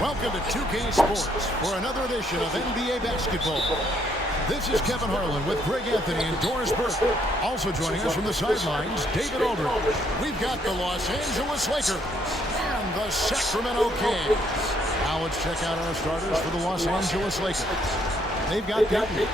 Welcome to 2K Sports for another edition of NBA basketball. This is Kevin Harlan with Greg Anthony and Doris Burke. Also joining us from the sidelines, David Aldridge. We've got the Los Angeles Lakers and the Sacramento Kings. Now let's check out our starters for the Los Angeles Lakers. They've got Peyton.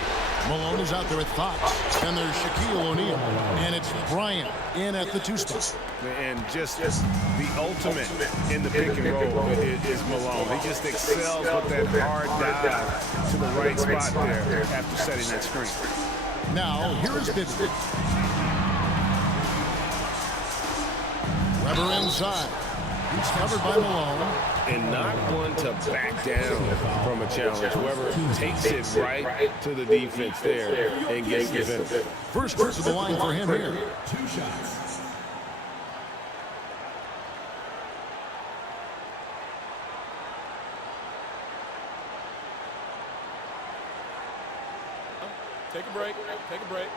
Malone is out there with Fox. And there's Shaquille O'Neal. And it's Bryant in at the 2 spot. And just the ultimate in the pick and roll is Malone. He just excels with that hard dive to the right spot there after setting that screen. Now, here is Bibby. Weber inside. He's covered by Malone. And not one to back down from a challenge. Weber takes it right to the defense there and gets the finish. First trip to the line for him here. 2 shots. Take a break. Take a break.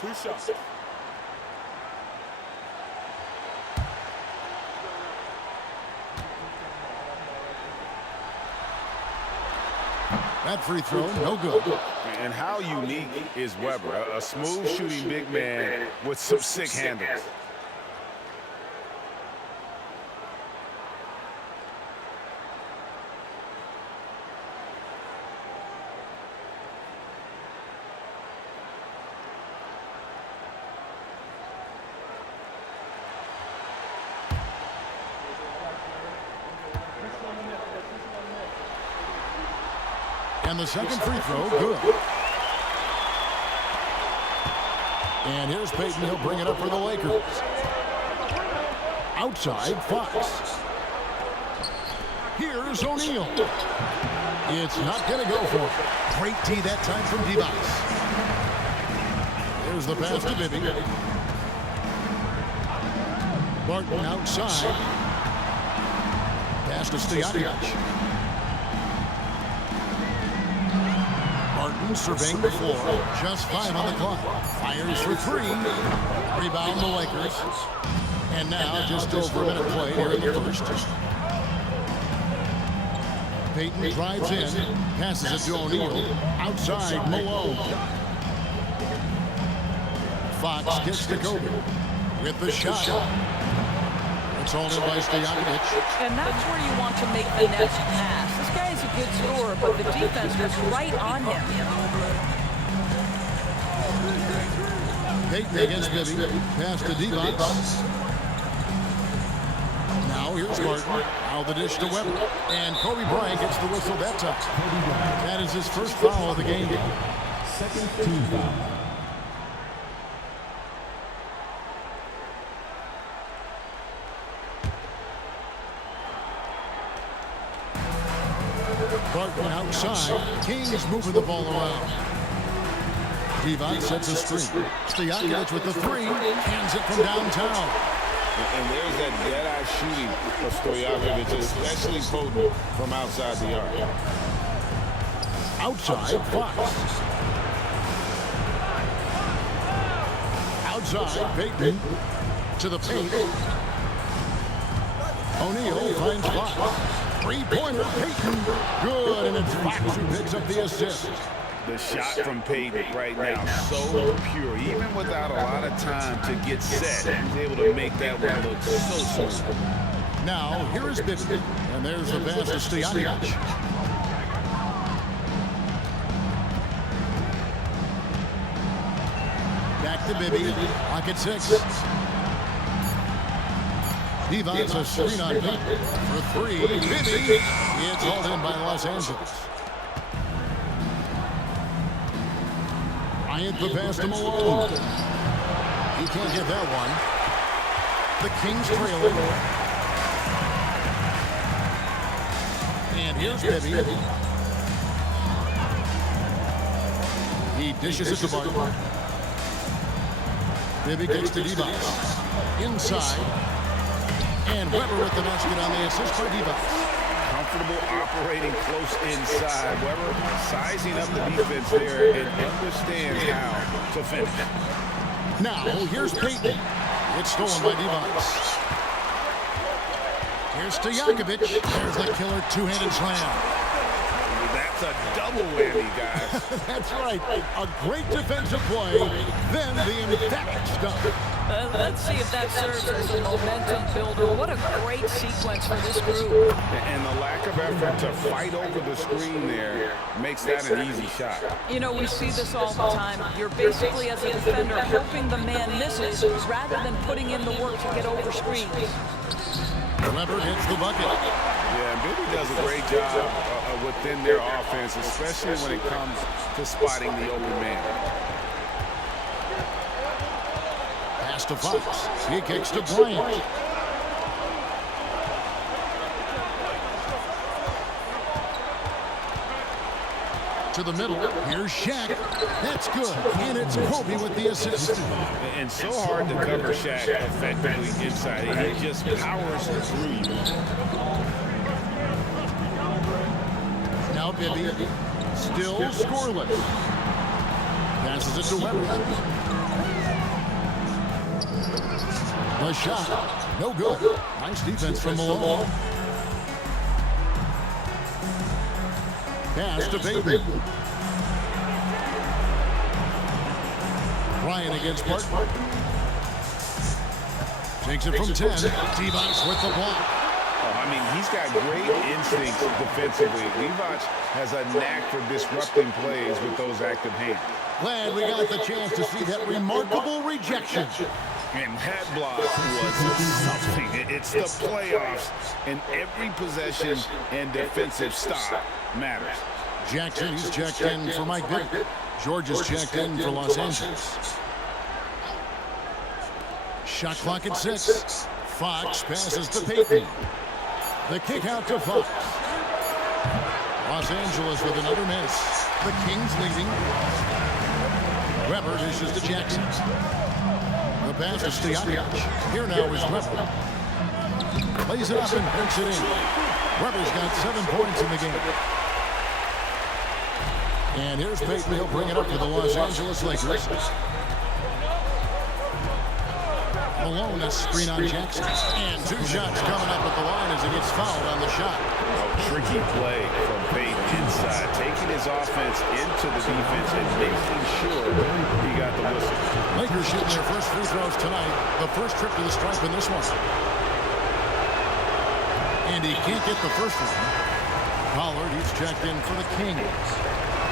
2 shots. That free throw, no good. And how unique is Weber? A smooth shooting big man with some sick handles. And the second free throw, good. And here's Peyton. He'll bring it up for the Lakers. Outside, Fox. Here's O'Neal. It's not going to go for it. Great tee that time from Divac. There's the pass to Bibby. Barton outside. Pass to Stojakovic. Martin surveying the floor. Just 5 on the clock. Fires for 3. Rebound the Lakers. And now just over a minute play here in the first. Peyton drives in. Passes it to O'Neal. Outside, Malone. Fox gets to Kobe. With the shot. It's all in by Stojakovic. And that's where you want to make the next pass. This guy's a good scorer, but the defense was right on him. Peyton against Bibby. Pass to Divac. Now here's Martin. Now the dish to Weber. And Kobe Bryant gets the whistle that time. That is his first foul of the game. Second team foul. Barton outside. Kings moving the ball around. Divac sets a screen. Stojakovic with the 3. Hands it from downtown. And there's that dead-eye shooting of Stojakovic, especially potent from outside the arc. Outside, Fox. Outside, Peyton. To the paint. O'Neal finds Fox. 3-pointer, Peyton. Good, and it's Fox who picks up the assist. The shot from Peyton right now, so pure. Even without a lot of time to get set, he's able to make that one look so smooth. Now, here is Bibby. And there's the pass to Stojakovic. Back to Bibby. Lock at 6. Divac a screen on Peyton for 3. Bibby. It's hauled in by Los Angeles. Bryant the pass to Malone. He can't get that one. The Kings trailing. And here's Bibby. He dishes it to Barton. Bibby kicks to Divac. Inside. And Weber with the basket on the assist by Divac. Comfortable operating close inside. Weber sizing up the defense there and understands how to finish. Now, here's Peyton. It's stolen by Divac. Here's Stojakovic. There's the killer two-handed slam. That's a double whammy, guys. That's right. A great defensive play, then the emphatic stuff. Let's see if that serves as a momentum builder. What a great sequence for this group. And the lack of effort to fight over the screen there makes that an easy shot. You know, we see this all the time. You're basically, as a defender, hoping the man misses rather than putting in the work to get over screens. Leonard hits the bucket. Yeah, Bibby does a great job within their offense, especially when it comes to spotting the open man. Pass to Fox. He kicks to Bryant. To the middle. Here's Shaq. That's good. And it's Kobe with the assist. And so hard to cover Shaq effectively inside. He just powers through you. Now Bibby. Still scoreless. Passes it to Webber. The shot. No good. Nice defense from Malone. Pass to Bateman. Ryan against Barton. Takes it from 10. Divac with the block. I mean, he's got great instincts defensively. Divac has a knack for disrupting plays with those active hands. Glad we got the chance to see that remarkable rejection. And that block was something. It's the playoffs, and every possession and defensive stop matters. Jackson, he's checked in for Mike Bibby. George is checked in for Los Angeles. Shot clock at 6. Fox passes to Payton. The kick out to Fox. Los Angeles with another miss. The Kings leading. Webber dishes to Jackson. The pass to Stojakovic. Here now is Webber. Plays it up and punks it in. Webber's got 7 points in the game. And here's Payton. He'll bring it up for the Los Angeles Lakers. Malone has screen on Jackson. And 2 shots coming up at the line as he gets fouled on the shot. Tricky play from Payton inside, taking his offense into the defense and making sure he got the whistle. Lakers shooting their first free throws tonight. The first trip to the stripe in this one. And he can't get the first one. Pollard, he's checked in for the Kings.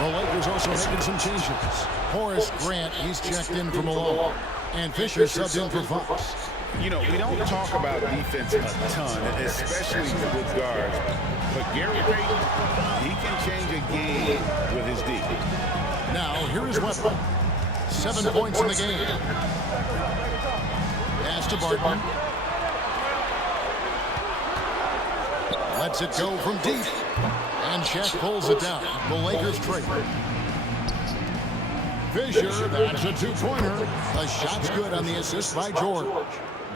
The Lakers also making some changes. Horace Grant, he's checked in for Malone. And Fisher subbed in for Fox. You know, we don't talk about defense a ton, especially with guards. But Gary Payton, he can change a game with his D. Now, here is Webber. 7 points in the game. Pass to Barton. Lets it go from deep. And Shaq pulls it down. The Lakers trade. Fisher, that's a 2-pointer. The shot's good on the assist by George.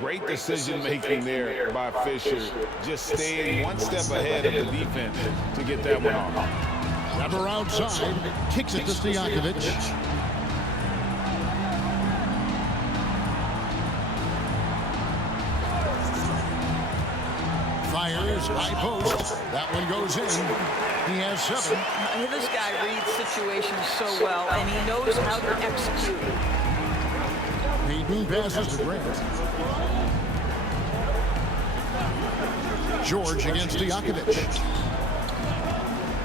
Great decision-making there by Fisher. Just staying one step ahead of the defense to get that one off. Webber outside. Kicks it to Stojakovic. Fires, high post. That one goes in. He has 7. This guy reads situations so well, and he knows how to execute. Payton passes to Grant. George against Stojakovic.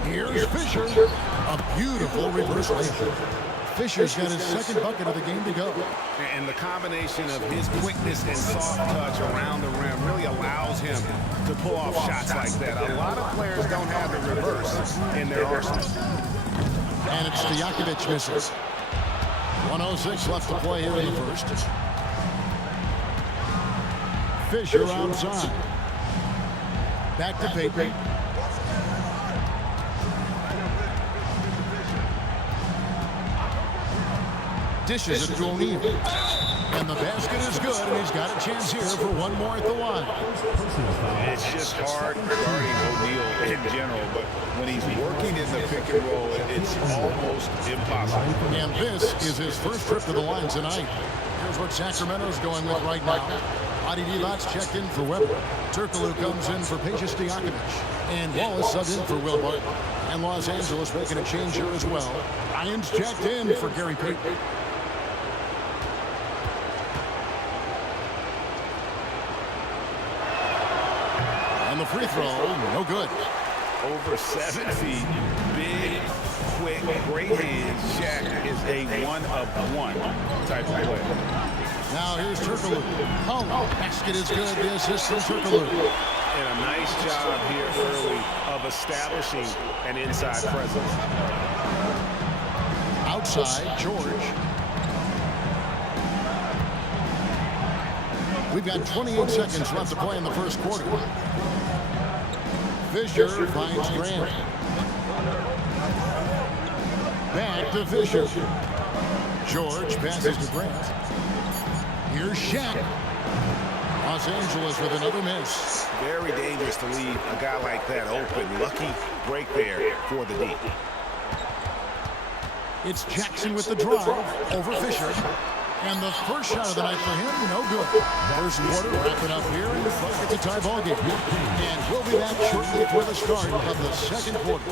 Here's Fisher. A beautiful reverse layup. Fisher's got his second bucket of the game to go. And the combination of his quickness and soft touch around the rim really allows him to pull off shots like that. A lot of players don't have the reverse in their arsenal. And it's Stojakovic misses. 1:06 left to play here in the first. Fisher outside. Back to Payton. Dishes it to O'Neal. And the basket is good, and he's got a chance here for one more at the line. It's just hard guarding O'Neal in general, but when he's working in the pick and roll, it's almost impossible. And this is his first trip to the line tonight. Here's what Sacramento's going with right now. Adi Divac checked in for Weber. Turkoglu comes in for Peja Stojakovic. And Wallace subbed in for Will Barton. And Los Angeles making a change here as well. Ryan's checked in for Gary Payton. And the free throw, no good. Over 7 feet, big, quick, great hands. Shaq is a one-of-one type of player. Now here's Turkoglu. Oh, basket is good. The assist from Turkoglu. And a nice job here early of establishing an inside presence. Outside, George. We've got 28 seconds left to play in the first quarter. Fisher finds Grant. Back to Fisher. George passes to Grant. Here's Shaq. Los Angeles with another miss. Very dangerous to leave a guy like that open. Lucky break there for the D. It's Jackson with the drive over Fisher. And the first shot of the night for him, no good. First quarter wrapping up here, and it's a tie ball game. And we'll be back shortly for the start of the second quarter.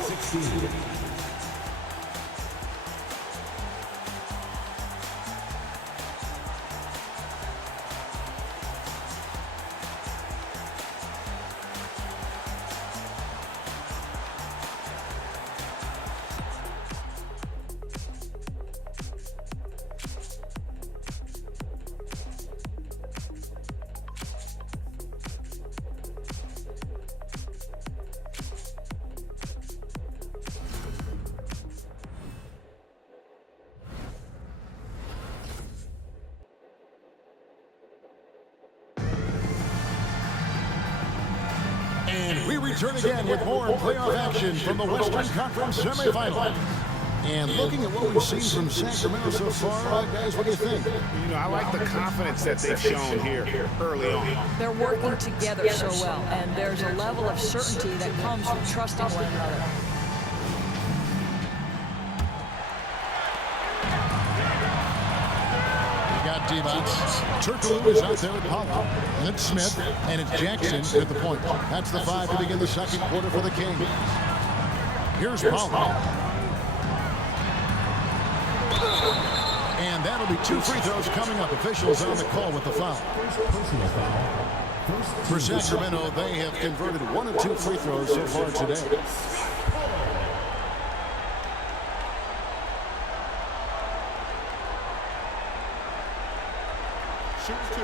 And we return again with more playoff action from the Western Conference semifinal. And looking at what we've seen from Sacramento so far, guys, what do you think? You know, I like the confidence that they've shown here early on. They're working together so well, and there's a level of certainty that comes from trusting one another. Got Divac. Turkoglu is out there with Powell. And it's Smith, and it's Jackson at the point. That's the 5 to begin the second quarter for the Kings. Here's Powell. And that'll be 2 free throws coming up. Officials on the call with the foul. For Sacramento, they have converted 1 of 2 free throws so far today. Shoots 2.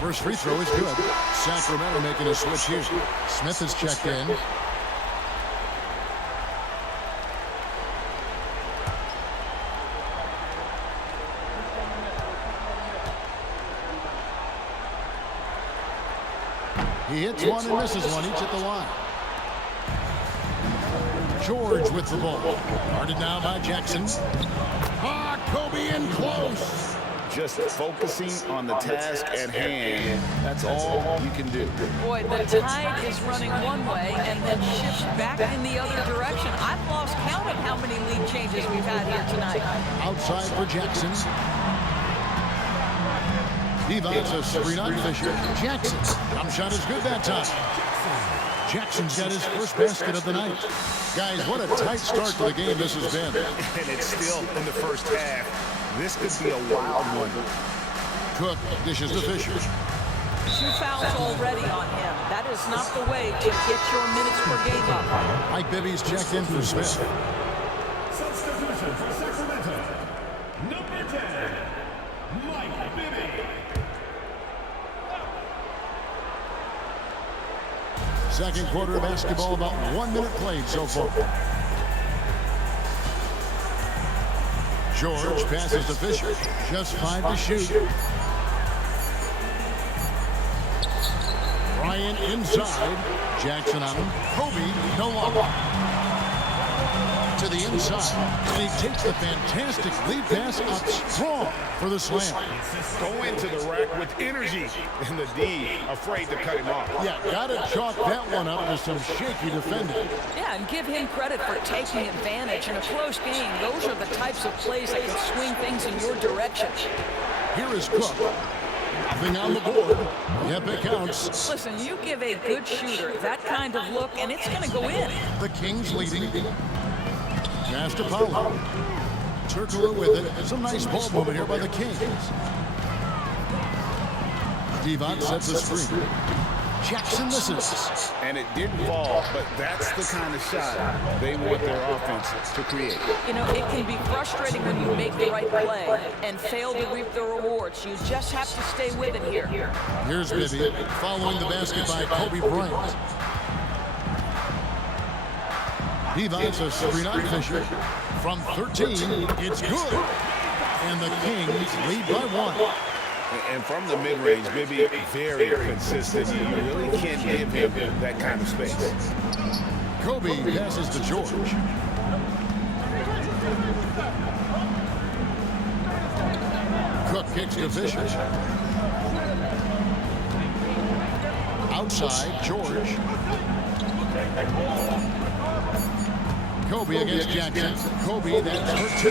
First free throw is good. Sacramento making a switch here. Smith is checked in. He hits one and misses one, each at the line. George with the ball. Guarded now by Jackson. Kobe in close. Just focusing on the task at hand. That's all you can do. Boy, the tide is running one way and then shifts back in the other direction. I've lost count of how many lead changes we've had here tonight. Outside for Jackson. Divac a screen on Fisher. Jackson. Jump shot is good that time. Jackson's got his first basket of the night. Guys, what a tight start to the game this has been. And it's still in the first half. This could be a wild one. Cook dishes to Fisher. 2 fouls already on him. That is not the way to get your minutes per game up. Mike Bibby's checked in for Smith. Substitution for Sacramento. Number 10, Mike Bibby. Second quarter of basketball, about 1 minute played so far. George passes to Fisher. Just 5 to shoot. Bryant inside. Jackson on him. Kobe no longer. to the inside. And he takes the fantastic lead pass up strong for the slam. Go into the rack with energy. And the D afraid to cut him off. Yeah, got to chalk that one up to some shaky defending. Yeah, and give him credit for taking advantage in a close game. Those are the types of plays that can swing things in your direction. Here is Cook. Nothing on the board. Yep, it counts. Listen, you give a good shooter that kind of look, and it's going to go in. The Kings leading. Pass to Paolo. Turkoglu with it. Some nice ball movement here by the Kings. Divac sets the screen. Jackson misses. And it didn't fall, but that's the kind of shot they want their offense to create. You know, it can be frustrating when you make the right play and fail to reap the rewards. You just have to stay with it here. Here's Bibby following the basket by Kobe Bryant. Divac a screen on Fisher. From 13, it's good. And the Kings lead by 1. And from the mid-range, Bibby, very consistent. You really can't give him that kind of space. Kobe passes to George. Cook kicks to Fisher. Outside, George. Kobe against Jackson. Kobe, that's for 2.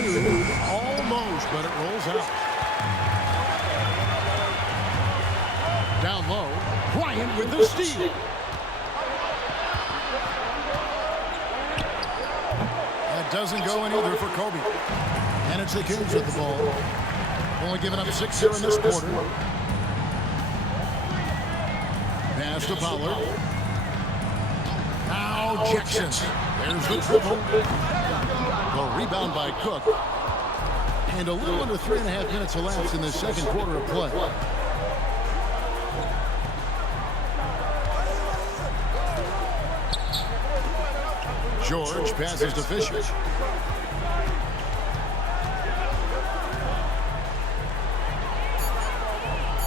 Almost, but it rolls out. Down low, Bryant with the steal. That doesn't go in either for Kobe. And it's the Kings with the ball. Only giving up 6 here in this quarter. Pass to Pollard. Now Jackson. There's the triple. The rebound by Cook. And a little under 3.5 minutes elapsed in the second quarter of play. George passes to Fisher.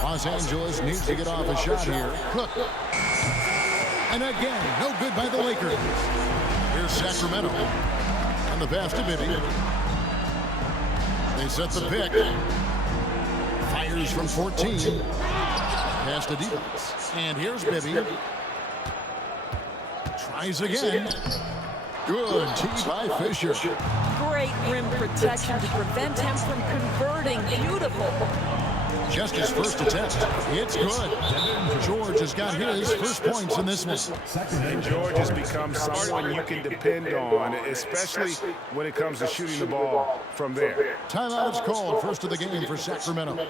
Los Angeles needs to get off a shot here. Cook. And again, no good by the Lakers. Here's Sacramento. And the pass to Bibby. They set the pick. Fires from 14. Pass to Divac. And here's Bibby. Tries again. Good tee by Fisher. Great rim protection to prevent him from converting. Beautiful. Just his first attempt. It's good. George has got his first points in this one. And George has become someone you can depend on, especially when it comes to shooting the ball from there. Timeout is called. First of the game for Sacramento.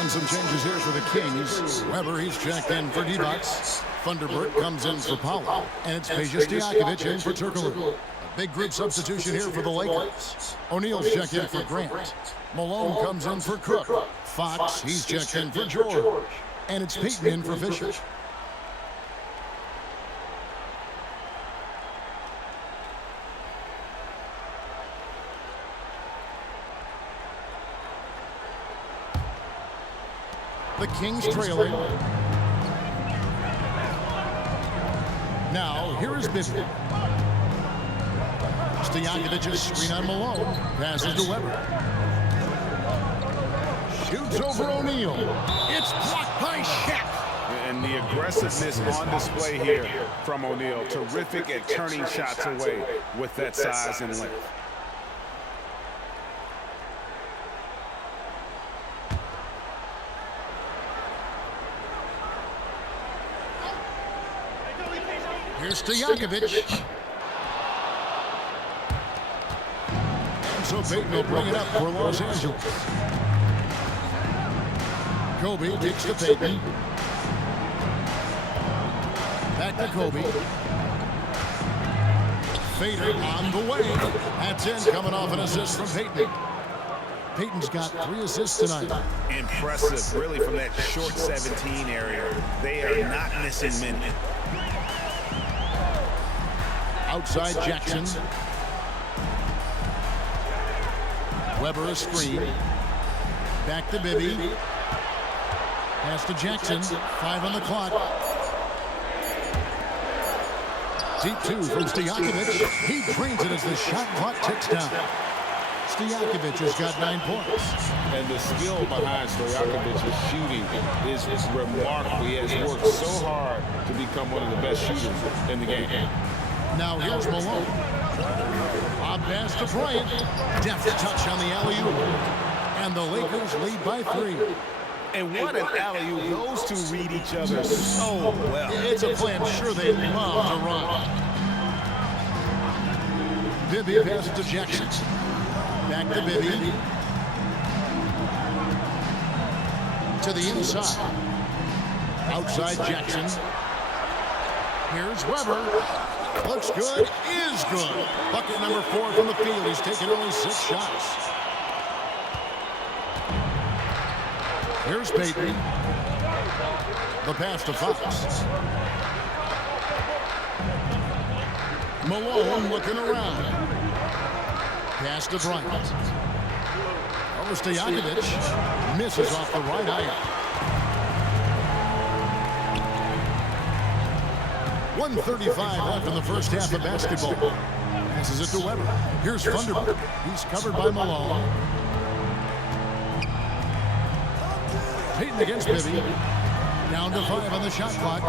And some changes here for the Kings. Weber, he's checked in for Divac. Thunderbird comes in for Powell. And it's Peja Stojakovic in for Turkoglu. A big group substitution here for the Lakers. O'Neal's checked in for Grant. Malone comes in for Cook. Fox, he's checked in for George. And it's Peyton in for Fisher. The Kings trailing. Now, here is Bibby. Stojakovic's screen on Malone. Passes to Weber. Shoots over O'Neal. It's blocked by Shaq. And the aggressiveness on display here from O'Neal. Terrific at turning shots away with that size and length. Here's Stojakovic. So Payton will bring it up for Los Angeles. Kobe kicks to Payton. Back to Kobe. Fader on the way. That's in, coming off an assist from Payton. Payton's got 3 assists tonight. Impressive, really, from that short 17 area. They are not missing many. Outside Jackson. Weber a screen. Back to Bibby. Pass to Jackson. 5 on the clock. Deep 2 from Stojakovic. He drains it as the shot clock ticks down. Stojakovic has got 9 points. And the skill behind Stojakovic's shooting is remarkable. He has worked so hard to become one of the best shooters in the game. Now here's Malone. Lob pass to Bryant. Deft touch on the alley-oop. And the Lakers lead by 3. And what an alley-oop. Those two read each other so well. It's a play I'm sure they love to run. Bibby passes to Jackson. Back to Bibby. To the inside. Outside Jackson. Here's Weber. Looks good, is good. Bucket number 4 from the field. He's taken only 6 shots. Here's Payton. The pass to Fox. Malone looking around. Pass to Bryant. Over Stojakovic. Misses off the right iron. 1:35 left in the first half of basketball. Passes it to Weber. Here's Thunderbird. He's covered by Malone. Payton against Bibby. Down to 5 on the shot clock.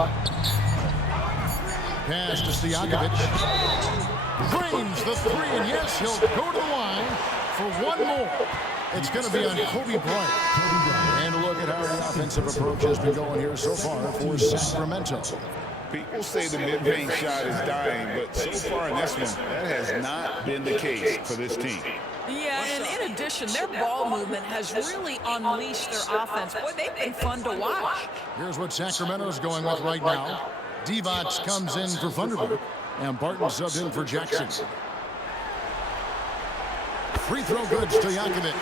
Pass to Stojakovic. Drains the 3, and yes, he'll go to the line for 1 more. It's going to be on Kobe Bryant. And look at how the offensive approach has been going here so far for Sacramento. People say the mid-range shot is dying, but so far in this one, that has not been the case for this team. Yeah, and in addition, their ball movement has really unleashed their offense. Boy, they've been fun to watch. Here's what Sacramento's going with right now. Divac comes in for Thunderbird, and Barton subbed in for Jackson. Free throw good, Stojakovic.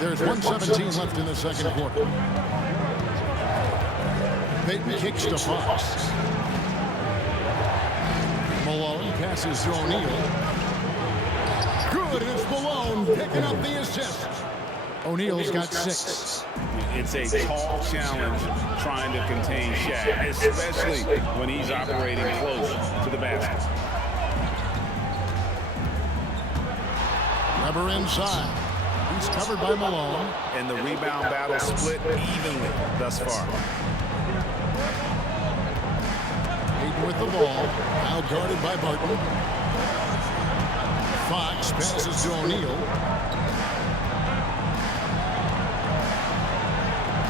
There's 1:17 left in the second quarter. Payton kicks to Fox. Malone passes to O'Neal. Good, it's Malone picking up the assist. O'Neal's got 6. It's a tall challenge trying to contain Shaq, especially when he's operating close to the basket. Weber inside. He's covered by Malone. And the rebound battle split evenly thus far. Payton with the ball. Now guarded by Barton. Fox passes to O'Neal.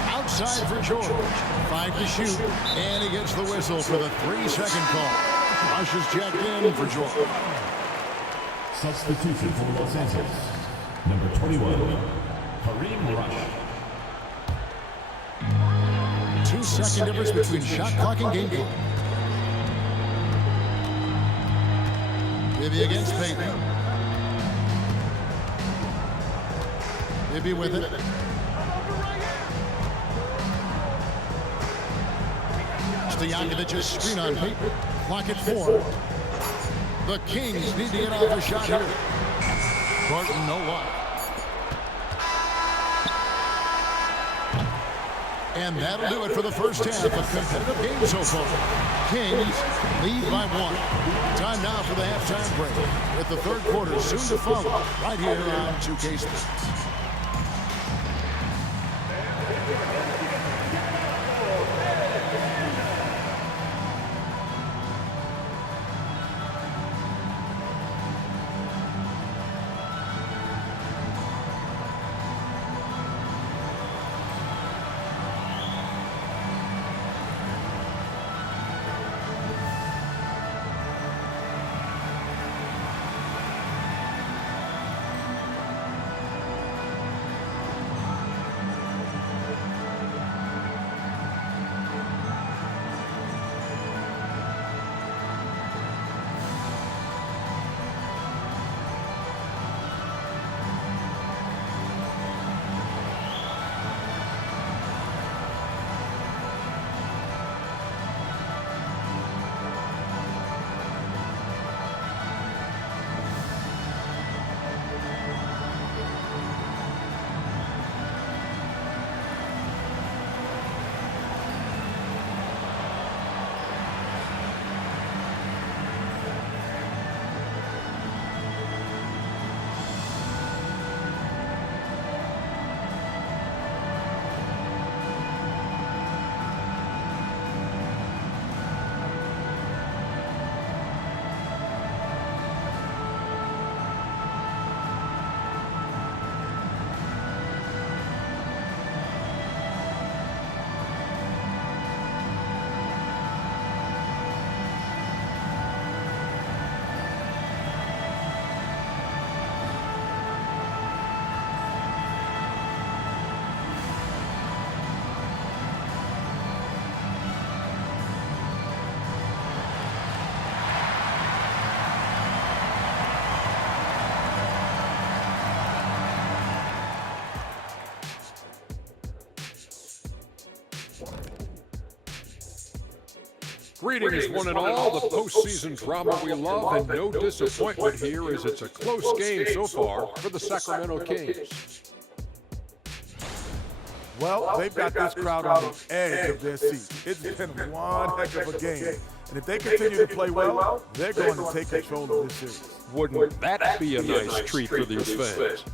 Outside for George. 5 to shoot. And he gets the whistle for the 3-second call. Rush is checked in for George. Substitution for Los Angeles. Number 21, Kareem Rush. 2-second difference between shot clock and game clock. Bibby against Payton. Bibby with it. Stojakovic's screen on Payton. Clock at 4. The Kings need to get off a shot here. Barton, no luck. And that'll do it for the first half of competitive game so far. Kings lead by 1. Time now for the halftime break, with the third quarter soon to follow right here on 2K Sports. Greetings, one and all. The postseason drama we love, and no disappointment here as it's a close game so far for the Sacramento Kings. Well, they've got this crowd on the edge of their seat. It's been one heck of a game. And if they continue to play well, they're going to take control of this series. Wouldn't that be a nice treat for these fans?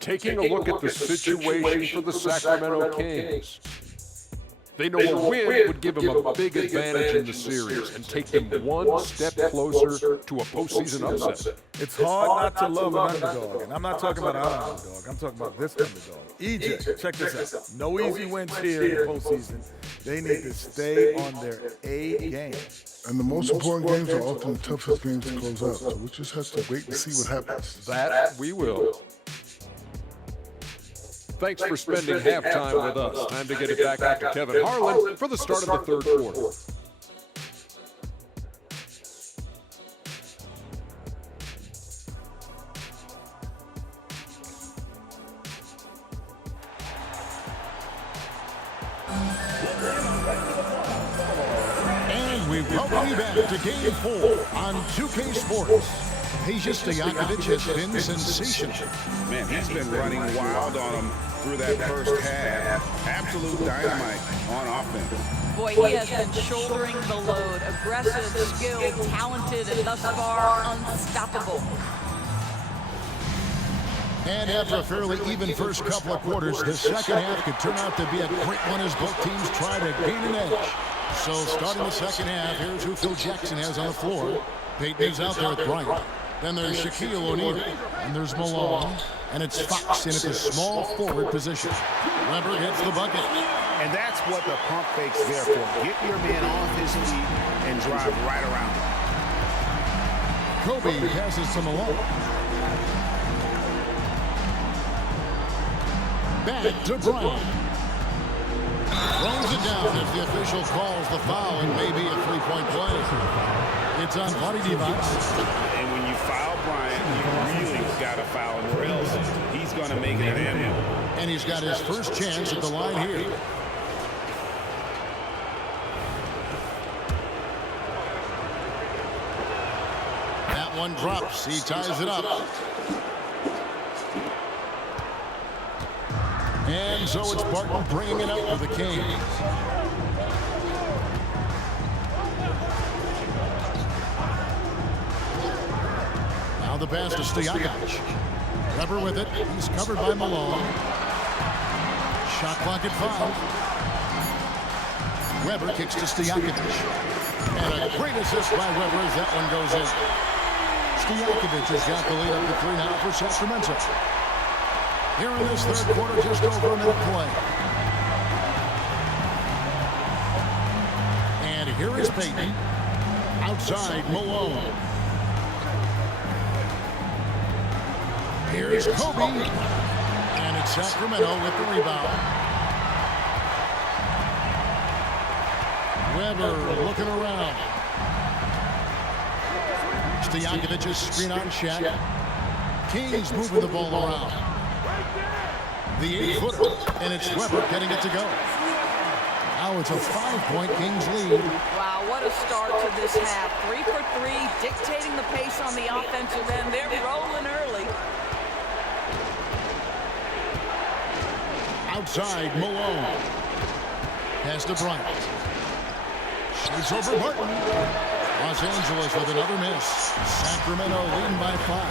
Taking a look at the situation for the Sacramento Kings. They know a win would give them a big advantage in the series and take them one step closer to a postseason upset. It's hard not to love an underdog, and I'm not talking about our underdog. I'm talking about this underdog. EJ, check this out. No easy wins here in the postseason. They need to stay on their A game. And the most important games are often the toughest games to close out, so we just have to wait and see what happens. That we will. Thanks for spending halftime with us. Time to get it back out to Kevin Harlan for the start of the third quarter. And we welcome you back to Game 4 on 2K Sports. Peja Stojakovic has been sensational. Man, he's been running wild on him through that first half. Absolute dynamite on offense. Boy, he has been shouldering the load. Aggressive, skilled, talented, and thus far unstoppable. And after a fairly even first couple of quarters, the second half could turn out to be a great one as both teams try to gain an edge. So starting the second half, here's who Phil Jackson has on the floor. Peyton is out there with Bryant. Then there's Shaquille O'Neal, and there's Malone, and it's Fox in at the small forward position. Weber gets the bucket. And that's what the pump fake's there for. Get your man off his feet and drive right around him. Kobe passes to Malone. Back to Bryant. Throws it down if the official calls the foul, and maybe a three-point play. It's on Vlade Divac. And when you foul Bryant, you really got to foul him, or else he's going to make it an M. And he's got his first chance at the line here. That one drops. He ties it up. And so it's Barton bringing it up for the Kings. Now the pass to Stojakovic. Weber with it. He's covered by Malone. Shot clock at 5. Weber kicks to Stojakovic. And a great assist by Weber as that one goes in. Stojakovic has got the lead up to 3 now for Sacramento. Here in this third quarter, just over a minute play. And here is Payton. Outside, Malone. Here's Kobe. And it's Sacramento with the rebound. Weber looking around. Stojakovic's screen on Shaq. Kings moving the ball around. The 8-footer, and it's Weber getting it to go. Now it's a 5-point Kings lead. Wow, what a start to this half. 3 for 3, dictating the pace on the offensive end. They're rolling early. Outside, Malone. Pass to Bryant. Shoots over Barton. Los Angeles with another miss. Sacramento leading by 5.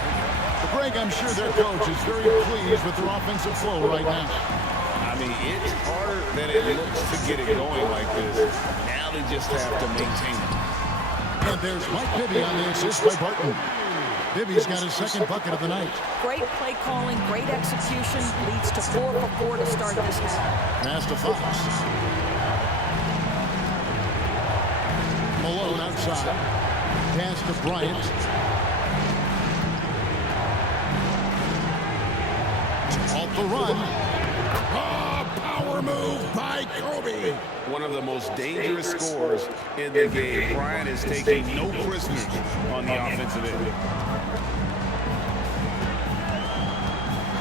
But Greg, I'm sure their coach is very pleased with their offensive flow right now. I mean, it's harder than it looks to get it going like this. Now they just have to maintain it. And there's Mike Bibby on the assist by Barton. Bibby's got his second bucket of the night. Great play calling, great execution. Leads to 4 for 4 to start this half. Pass to Fox. Malone outside. Pass to Bryant. Off the run. Power move by Kobe. One of the most dangerous scorers in the game. Bryant is taking no prisoners on the offensive end.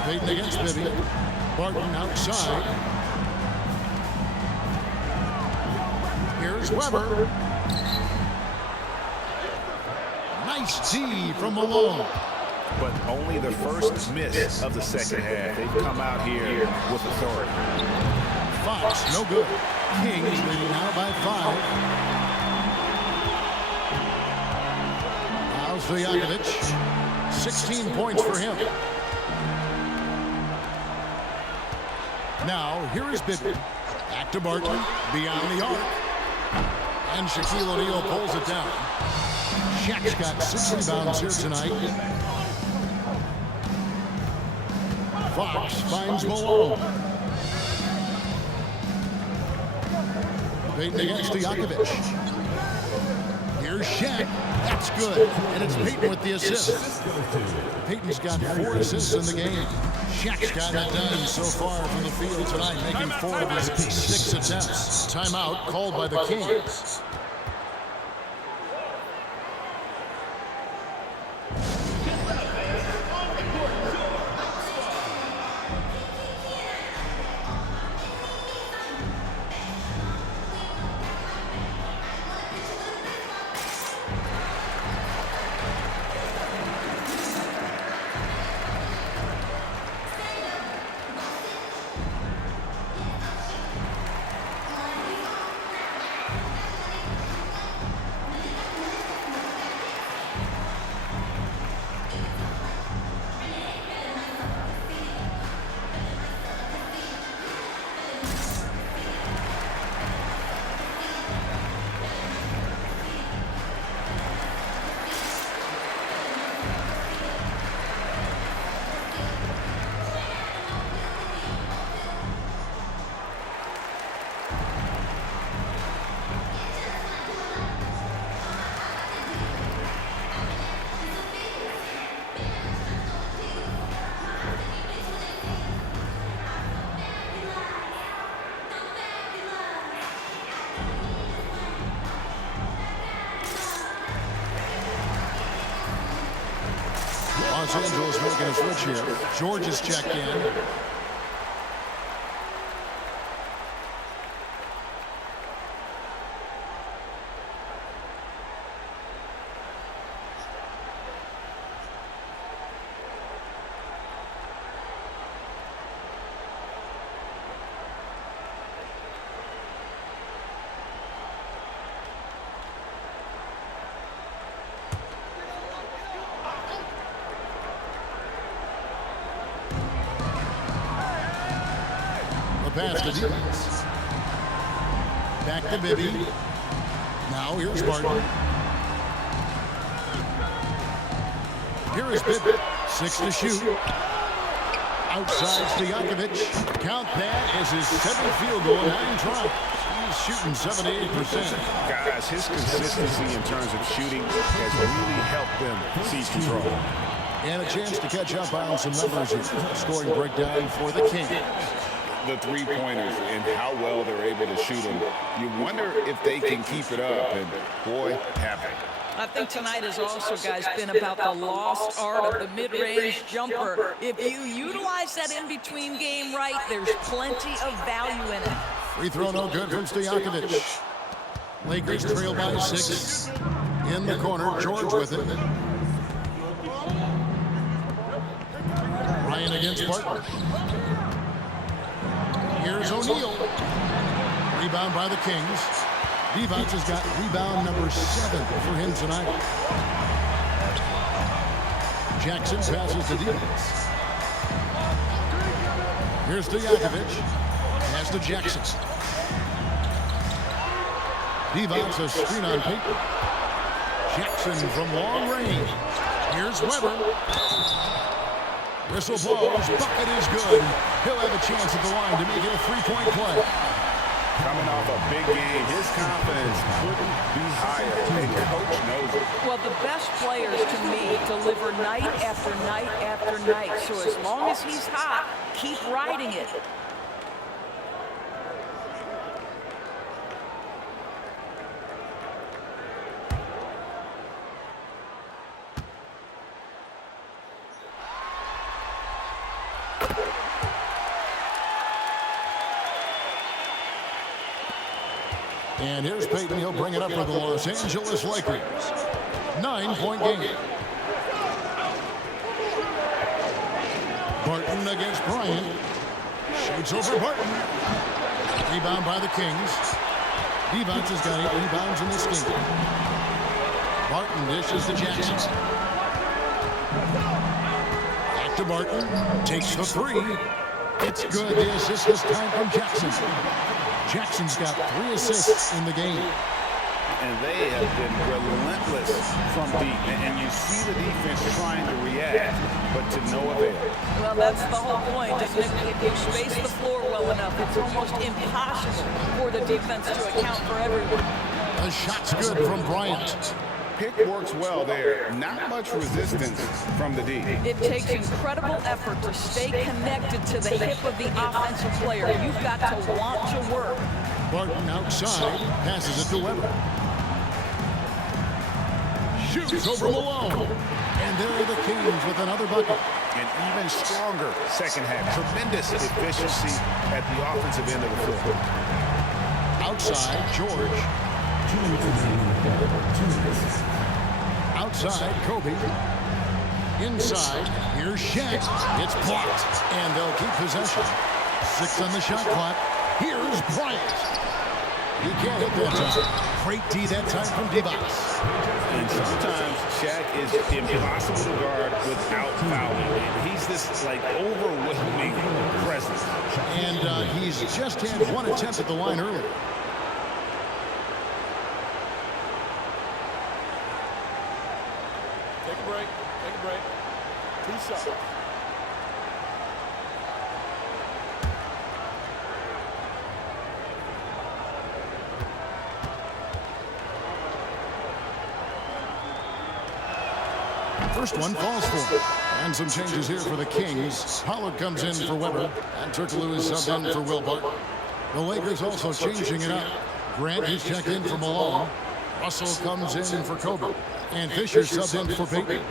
Payton against Bibby. Barton outside. Here's Weber. Nice D from Malone. But only the first miss of the second half. They've come out here with authority. Fox, no good. Kings leading now by 5. Now Stojakovic. 16 points for him. Now, here is Bibby. Back to Barton. Beyond the arc. And Shaquille O'Neal pulls it down. Shaq's got 6 rebounds here tonight. Fox finds Malone. Payton against Stojakovic. Here's Shaq. That's good. And it's Payton with the assist. Payton's got 4 assists in the game. Shaq's gotten it done so far from the field tonight, making 4 of his 6 attempts. Timeout called by the Kings. Los Angeles making a switch here. George is checked in. pass to Divac. Back to Bibby. Now here's Barton. Here is Bibby. 6 to shoot. Outside Stojakovic. Count that as his 7th field goal, 9 tries. He's shooting 78%. Guys, his consistency in terms of shooting has really helped them seize control. And a chance to catch up on some numbers here. Scoring breakdown for the Kings. The three-pointers and how well they're able to shoot them. You wonder if they can keep it up, and boy, have they. I think tonight has also, guys, been about the lost art of the mid-range jumper. If you utilize that in-between game right, there's plenty of value in it. Free throw no good from Stojakovic. Lakers trail by 6. In the corner, George with it. Ryan against Barton. Here's O'Neal. Rebound by the Kings. Divac has got rebound number 7 for him tonight. Jackson passes to Divac. Here's Stojakovic. Pass to Jackson. Divac a screen on paper. Jackson from long range. Here's Weber. Whistle blows. Bucket is good. He'll have a chance at the line to make it a 3-point play. Coming off a big game, his confidence couldn't be higher, and coach knows it. Well, the best players, to me, deliver night after night after night. So as long as he's hot, keep riding it. And here's Payton. He'll bring it up for the Los Angeles Lakers. 9-point game. Barton against Bryant. Shoots over Barton. Rebound by the Kings. Divac has got 8 rebounds in this game. Barton dishes to Jackson. Back to Barton. Takes the 3. It's good. The assist this time from Jackson. Jackson's got 3 assists in the game. And they have been relentless from deep. And you see the defense trying to react, but to no avail. Well, that's the whole point, isn't it? If you space the floor well enough, it's almost impossible for the defense to account for everyone. The shot's good from Bryant. Pick works well there. Not much resistance from the D. It takes incredible effort to stay connected to the hip of the offensive player. You've got to want to work. Barton outside, passes it to Weber. Shoots over Malone. And there are the Kings with another bucket. An even stronger second half. Tremendous efficiency at the offensive end of the floor. Outside, George. Outside, Kobe. Inside, here's Shaq. It's blocked, and they'll keep possession. 6 on the shot clock. Here's Bryant. He can't hit that time. Great D that time from Divac. And sometimes Shaq is impossible to guard without fouling. He's this, like, overwhelming presence. And he's just had 1 attempt at the line earlier. Take a break. Take a break. 2 shots. First one falls for him. And some changes here for the Kings. Pollard comes in for Weber. And Turkoglu is subbed in for Will Barton. The Lakers also changing it up. Grant is checked in for Malone. Russell comes in for Kobe. And Fisher subbed in for Payton.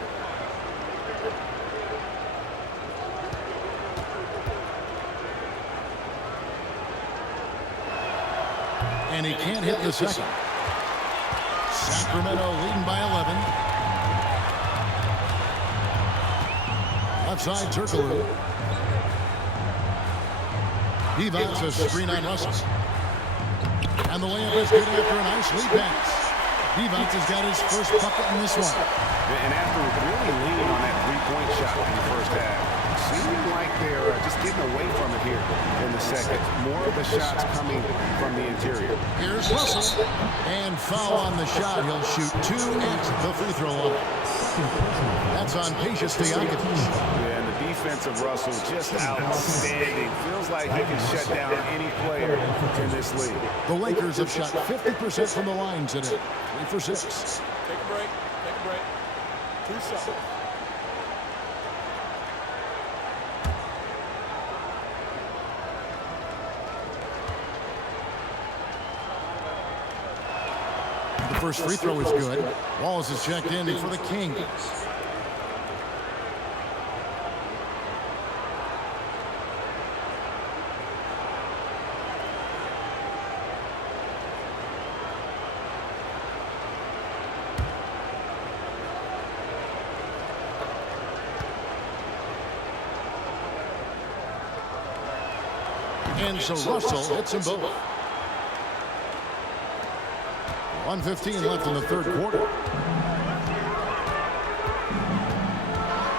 And he can't hit the second. Sacramento leading by 11. Outside Turkoglu. Divac a screen on Russell. And the layup is good after a nice lead pass. Divac has got his first bucket in this one. And after really leaning on that three-point shot in the first half, seeming like they're just getting away from it here in the second. More of the shots coming from the interior. Here's Russell. And foul on the shot. He'll shoot 2 at the free throw line. That's on Patience Stojakovic. Yeah, and the defense of Russell just outstanding. Feels like he can shut down any player in this league. The Lakers have shot 50% from the line today. 3 for 6. Take a break. Take a break. 2 shots. The first free throw is good. Wallace is checked in for the Kings. And so Russell hits them both. 1:15 left in the third quarter.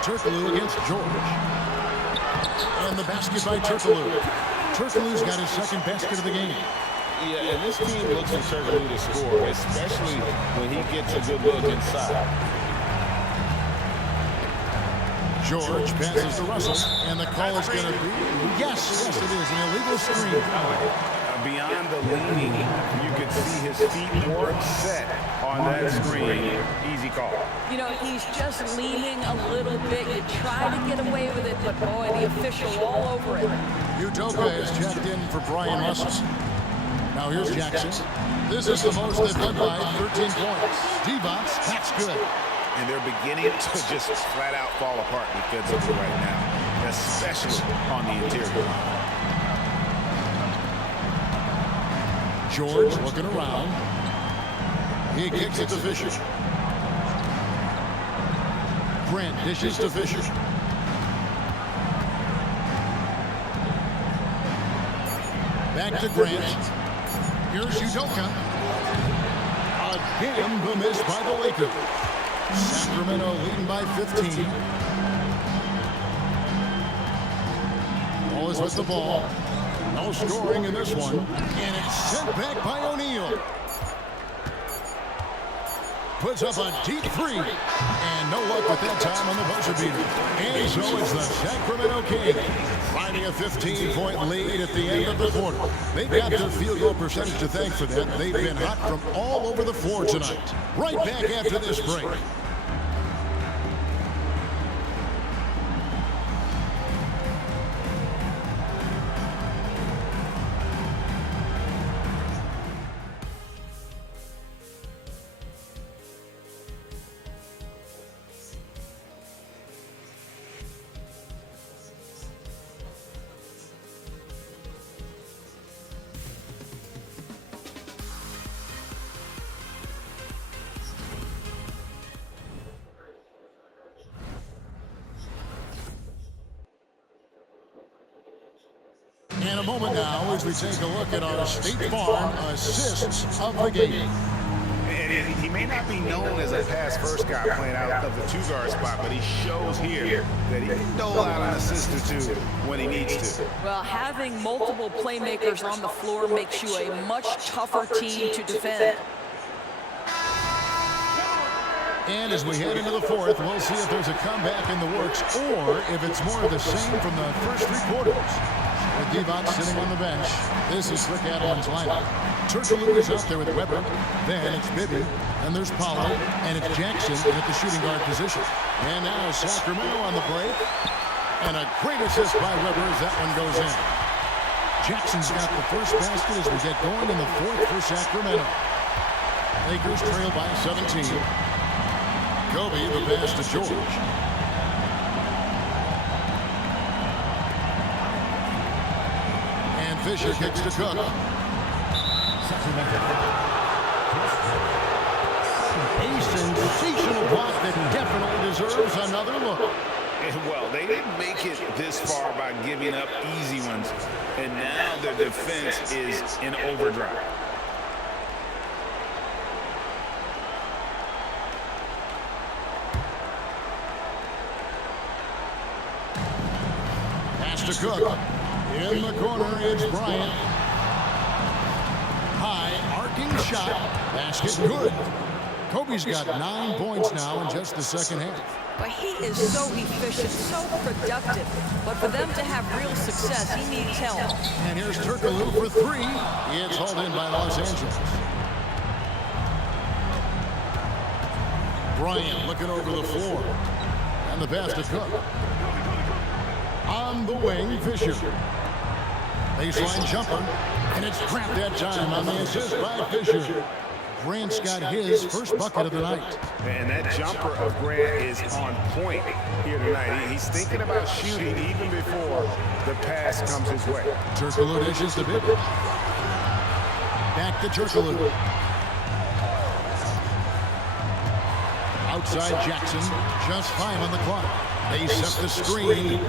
Turkoglu against George. And the basket by Turkoglu. Turkoglu's got his second basket of the game. Yeah, and this team looks for Turkoglu to score, especially when he gets a good look inside. George passes to Russell, and the call is going to be, yes, it is, an illegal screen. Beyond the leaning, you could see his feet more set on that screen. Easy call. You know, he's just leaning a little bit. You try to get away with it, but boy, the official all over it. Udoka is checked in for Brian Russell. Now here's Jackson. This is the most they've led by 13 points. Divac, that's good. And they're beginning to just flat out fall apart defensively right now, especially on the interior. George looking around. He kicks it to Fisher. Grant dishes to Fisher. Back to Grant. Here's Udoka. Again, the miss by the Lakers. Sacramento leading by 15. Wallace with the ball. No scoring in this one. And it's sent back by O'Neal. Puts up a deep three. And no luck with that time on the buzzer beater. And so is the Sacramento Kings finding a 15-point lead at the end of the quarter. They've got their field goal percentage to thank for that. They've been hot from all over the floor tonight. Right back after this break. And a moment now as we take a look at our State Farm assists of the game. And he may not be known as a pass-first guy playing out of the two-guard spot, but he shows here that he can dole out an assist or two when he needs to. Well, having multiple playmakers on the floor makes you a much tougher team to defend. And as we head into the fourth, we'll see if there's a comeback in the works or if it's more of the same from the first 3 quarters. With Divac sitting on the bench, this is Rick Adelman's lineup. Turkoglu is out there with Weber. Then it's Bibby. Then there's Paulo. And it's Jackson at the shooting guard position. And now Sacramento on the break. And a great assist by Weber as that one goes in. Jackson's got the first basket as we get going in the fourth for Sacramento. Lakers trail by 17. Kobe, the pass to George. And Fisher kicks to Cook. A sensational block that definitely deserves another look. Well, they didn't make it this far by giving up easy ones, and now their defense is in overdrive. Pass to Cook. In the corner, it's Bryant. High, arcing shot. Basket good. Kobe's got 9 points now in just the second half. But he is so efficient, so productive. But for them to have real success, he needs help. And here's Turkoglu for 3. It's hauled in by Los Angeles. Bryant looking over the floor. And the pass to Cook. On the wing, Fisher. Baseline jumper. And it's trapped that time on the assist by Fisher. Grant's got his first bucket of the night. And that jumper of Grant is on point here tonight. He's thinking about shooting even before the pass comes his way. Turkoglu dishes to Bibb. Back to Turkoglu. Outside Jackson, just 5 on the clock. They set the screen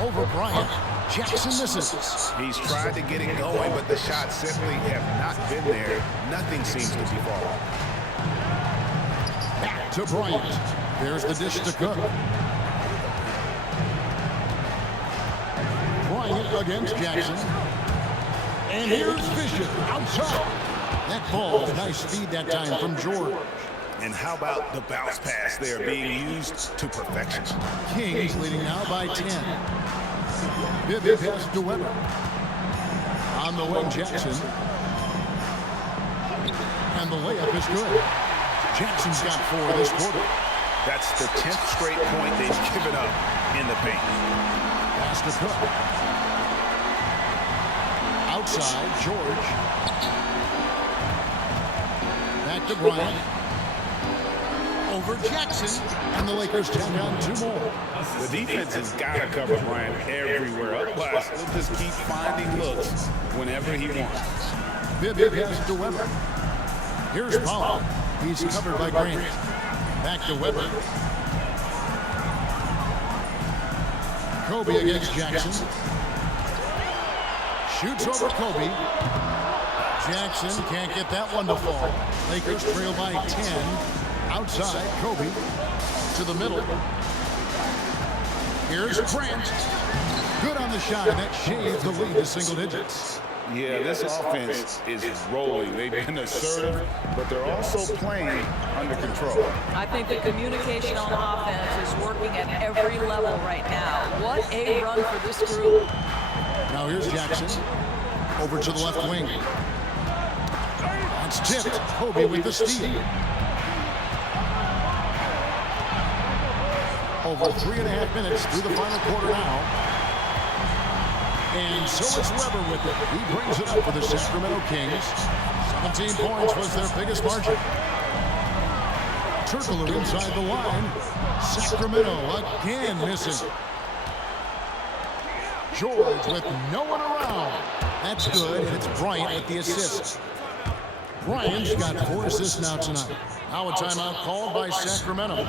over Bryant. Jackson misses. He's tried to get it going, but the shots simply have not been there. Nothing seems to be falling. Back to Bryant. There's the dish to Cook. Bryant against Jackson. And here's Fisher outside. That ball, nice speed that time from George. And how about the bounce pass there being used to perfection? Kings leading now by 10. Bibb pass to Weber. On the wing, Jackson. And the layup is good. Jackson's got 4 this quarter. That's the 10th straight point they've given up in the paint. Pass to Cook. Outside, George. Back to Bryant. Over Jackson. And the Lakers take down 2 more. The defense has got to cover Bryant everywhere. Otherwise, he'll just keep finding looks whenever he wants. Bibb pass to Weber. Here's Powell. He's covered by Grant. Back to Weber. Kobe against Jackson. Shoots over Kobe. Jackson can't get that one to fall. Lakers trail by 10. Outside, Kobe to the middle. Here's Grant. Good on the shot, and that shaves the lead to single digits. Yeah, this offense is rolling. They've been assertive, but they're also playing under control. I think the communication on offense is working at every level right now. What a run for this group. Now here's Jackson. Over to the left wing. It's tipped. Kobe with the steal. Over 3.5 minutes through the final quarter now. And so it's Weber with it. He brings it up for the Sacramento Kings. 17 points was their biggest margin. Turkoglu inside the line. Sacramento again missing. George with no one around. That's good, and it's Bryant with the assist. Bryant's got 4 assists now tonight. Now a timeout called by Sacramento.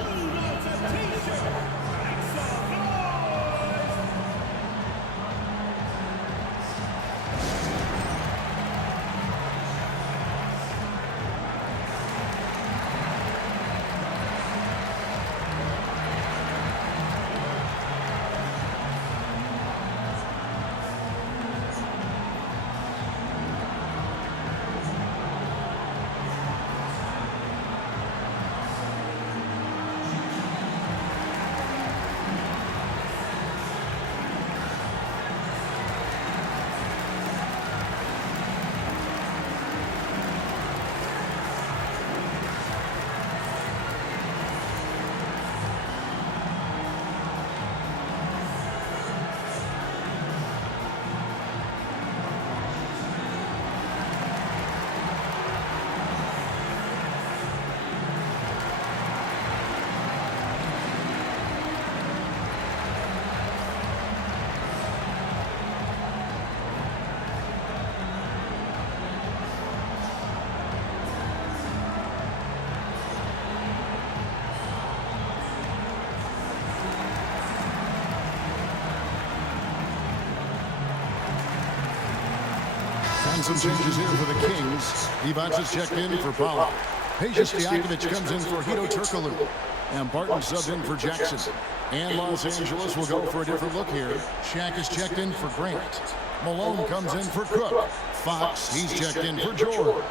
And some changes here for the Kings. Divac is checked in for Powell. Peja Stojakovic comes in for Hedo Turkoglu. And Barton subbed in for Jackson. And Los Angeles will go for a different look here. Shaq is checked in for Grant. Malone comes in for Cook. Fox, he's checked in for George.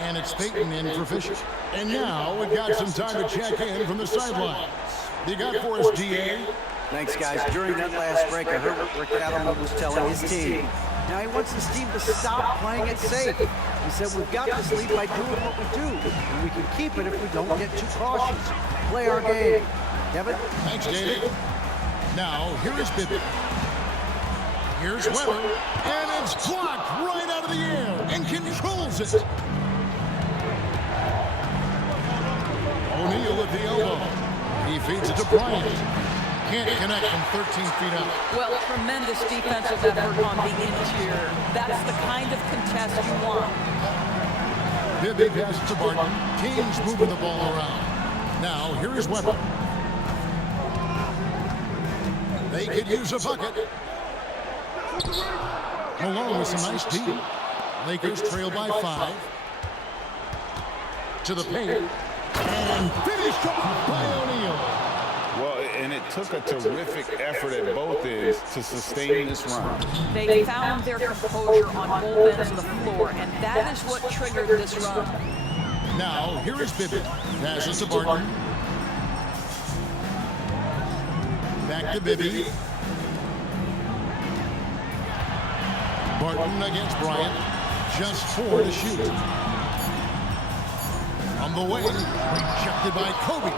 And it's Peyton in for Fisher. And now we've got some time to check in from the sidelines. You got for us, DA? Thanks, guys. During that last break, I heard what Rick Adelman was telling his team. Now he wants his team to stop playing it safe. He said, we've got this lead by doing what we do, and we can keep it if we don't get too cautious. Play our game. Kevin? Thanks, David. Now, here is Bibby. Here's Weber, and it's blocked right out of the air and controls it. O'Neal with the elbow. He feeds it to Bryant. Can't connect from 13 feet out. Well, tremendous defensive effort on the interior. That's the kind of contest you want. Bibby passes to Barton. Teams moving the ball around. Now, here is Weber. They could use a bucket. Malone with some nice D. Lakers trail by 5. To the paint. And finished off by O'Neal. Well, and it took a terrific effort at both ends to sustain this run. They found their composure on both ends of the floor, and that is what triggered this run. Now, here is Bibby. Passes to Barton. Back to Bibby. Barton against Bryant. Just 4 to shoot. On the way, rejected by Kobe.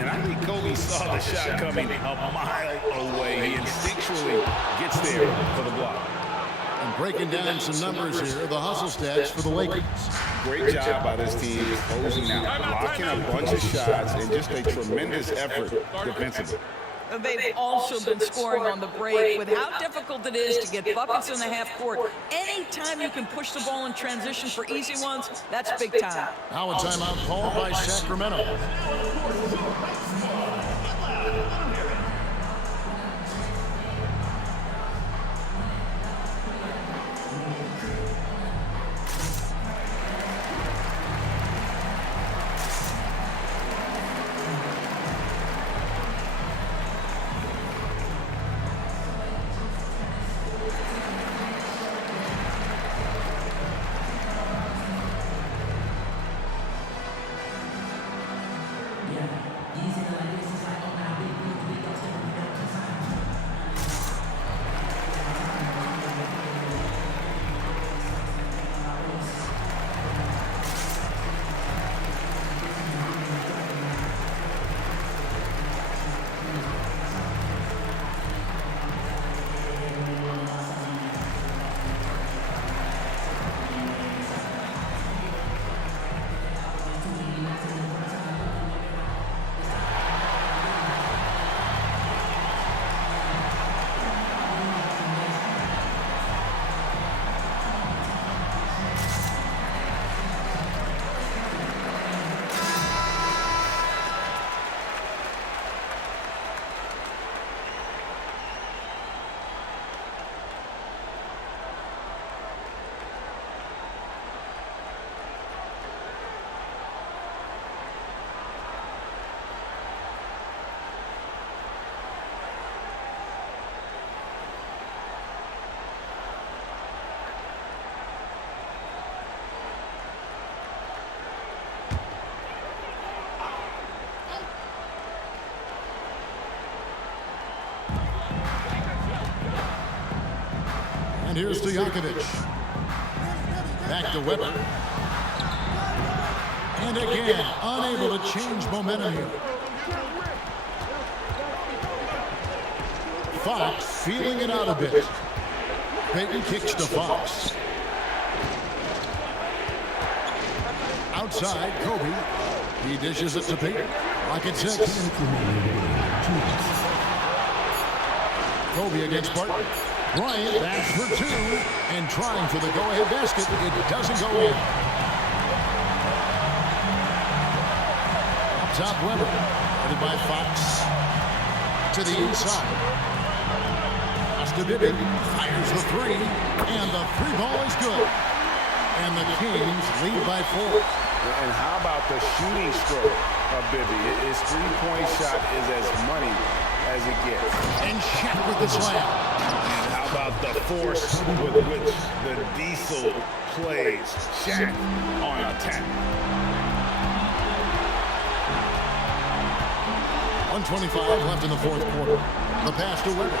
And I think Kobe saw the shot coming a mile away. He instinctually gets there for the block. And breaking down some numbers here, the hustle stats for the Lakers. Great job by this team closing out, blocking a bunch of shots, and just a tremendous effort defensively. They've also been scoring on the break. With how difficult it is to get buckets in the half court, anytime you can push the ball in transition for easy ones, that's big time. Now a timeout called by Sacramento. And here's Stojakovic. Back to Weber. And again, unable to change momentum here. Fox feeling it out a bit. Peyton kicks to Fox. Outside, Kobe. He dishes it to Peyton. Rocket 6. Kobe against Barton. Bryant backs for 2 and trying for the go-ahead basket. It doesn't go in. Up top, Weber. Headed by Fox. To the inside. Bibby fires the 3, and the 3 ball is good. And the Kings lead by 4. And how about the shooting stroke? of Bibby. His three-point shot is as money as it gets. And Shaq with the slam. And how about the force with which the Diesel plays? Shaq on attack. 1:25 left in the fourth quarter. The pass to Weber.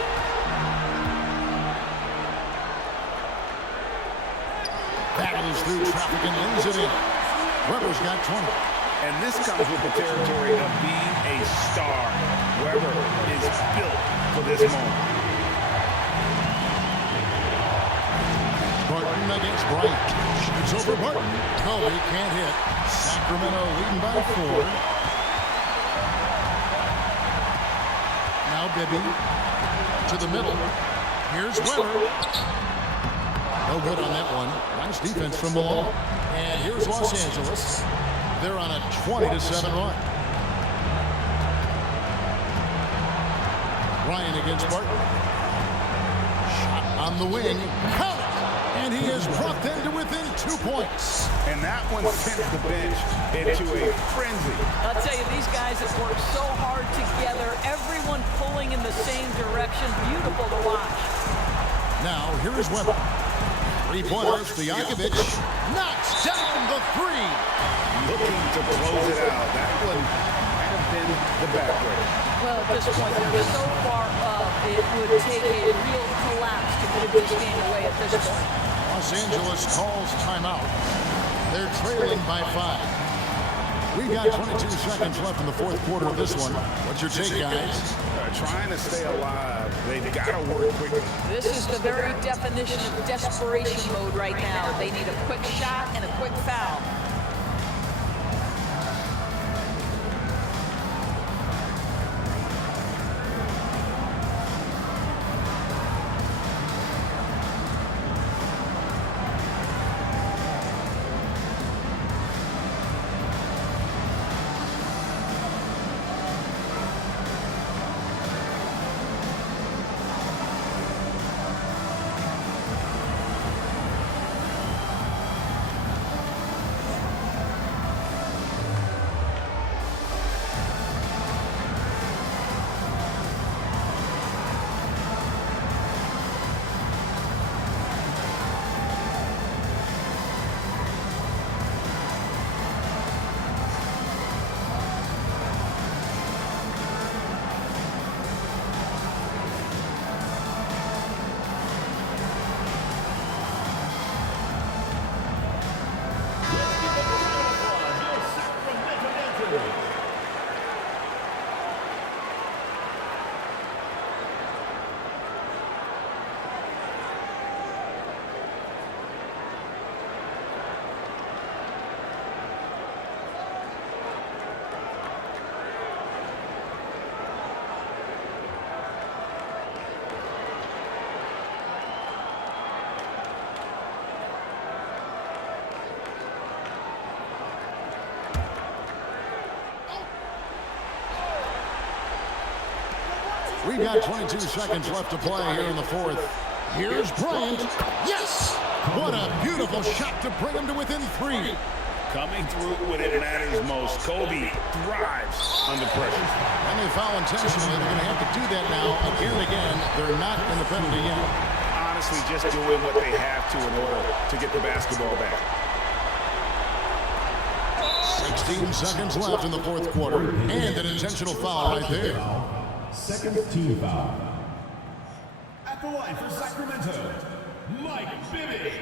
Battles through traffic and lays it in. Weber's got 20. And this comes with the territory of being a star. Weber is built for this moment. Barton against Bryant. Shoots over Barton. Kobe can't hit. Sacramento leading by 4. Now Bibby to the middle. Here's Weber. No good on that one. Nice defense from Malone. And here's Los Angeles. They're on a 20-7 run. Ryan against Barton. Shot on the wing. Count it! And he has brought them to within 2 points. And that one sent the bench into a frenzy. I'll tell you, these guys have worked so hard together. Everyone pulling in the same direction. Beautiful to watch. Now, here is Weber. Three-pointer, Stojakovic knocks down the three. Looking to close it out. That one might have been the backbreaker. Well, at this point, they're so far up, it would take a real collapse to put this game away at this point. Los Angeles calls timeout. They're trailing by 5. We got 22 seconds left in the fourth quarter of this one. What's your take, guys? Trying to stay alive. They've got to work quickly. This is the very definition of desperation mode right now. They need a quick shot and a quick foul. We got 22 seconds left to play here in the fourth. Here's Bryant. Yes! What a beautiful shot to bring him to within 3. Coming through when it matters most. Kobe thrives under pressure. And they foul intentionally. They're going to have to do that now again and again. They're not in the penalty yet. Honestly, just doing what they have to in order to get the basketball back. 16 seconds left in the fourth quarter. And an intentional foul right there. Second team foul. At the line for Sacramento, Mike Bibby.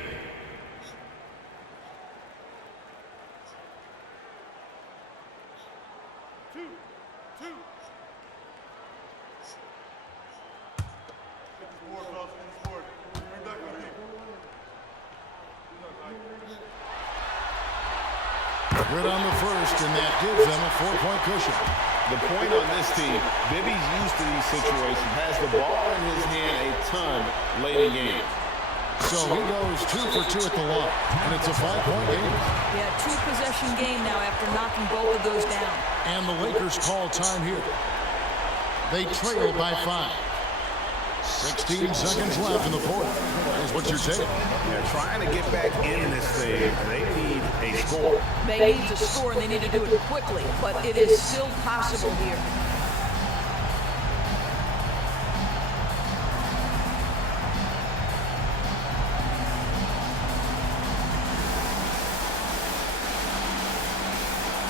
Good on the first, and that gives them a 4-point cushion. The point on this team, Bibby's used to these situations, has the ball in his hand a ton late in games. So he goes 2 for 2 at the line, and it's a 5-point game. Yeah, 2-possession game now after knocking both of those down. And the Lakers call time here. They trail by 5. 16 seconds left in the fourth. What's your take? They're trying to get back in this thing. They need a score. They need to score, and they need to do it quickly, but it is still possible here.